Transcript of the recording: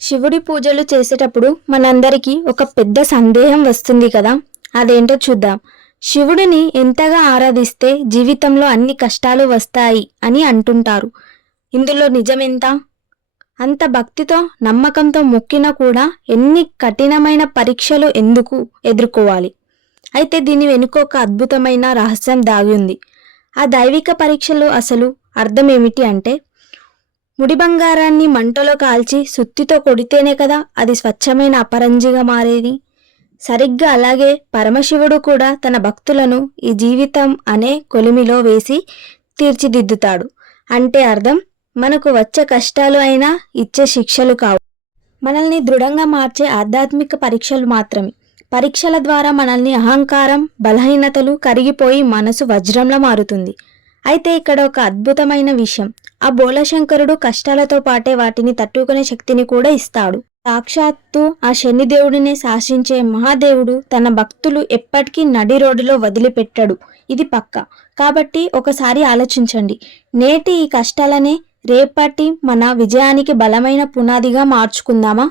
శివుడి పూజలు చేసేటప్పుడు మనందరికీ ఒక పెద్ద సందేహం వస్తుంది కదా. అదేంటో చూద్దాం. శివుడిని ఎంతగా ఆరాధిస్తే జీవితంలో అన్ని కష్టాలు వస్తాయి అని అంటుంటారు. ఇందులో నిజమెంత? అంత భక్తితో నమ్మకంతో మొక్కినా కూడా ఎన్ని కఠినమైన పరీక్షలు ఎందుకు ఎదుర్కోవాలి? అయితే దీని వెనుక ఒక అద్భుతమైన రహస్యం దాగి ఉంది. ఆ దైవిక పరీక్షలు అసలు అర్థం ఏమిటి అంటే, ముడి బంగారాన్ని మంటలో కాల్చి సుత్తితో కొడితేనే కదా అది స్వచ్ఛమైన అపరంజిగా మారేది. సరిగ్గా అలాగే పరమశివుడు కూడా తన భక్తులను ఈ జీవితం అనే కొలిమిలో వేసి తీర్చిదిద్దుతాడు. అంటే అర్థం, మనకు వచ్చే కష్టాలు అయినా ఇచ్చే శిక్షలు కావు, మనల్ని దృఢంగా మార్చే ఆధ్యాత్మిక పరీక్షలు మాత్రమే. పరీక్షల ద్వారా మనల్ని అహంకారం, బలహీనతలు కరిగిపోయి మనసు వజ్రంలా మారుతుంది. అయితే ఇక్కడ ఒక అద్భుతమైన విషయం, ఆ బోళశంకరుడు కష్టాలతో పాటే వాటిని తట్టుకునే శక్తిని కూడా ఇస్తాడు. సాక్షాత్తు ఆ శనిదేవుడినే శాసించే మహాదేవుడు తన భక్తులు ఎప్పటికీ నడి రోడ్డులో వదిలిపెట్టడు, ఇది పక్క. కాబట్టి ఒకసారి ఆలోచించండి, నేటి ఈ కష్టాలనే రేపటి మన విజయానికి బలమైన పునాదిగా మార్చుకుందామా?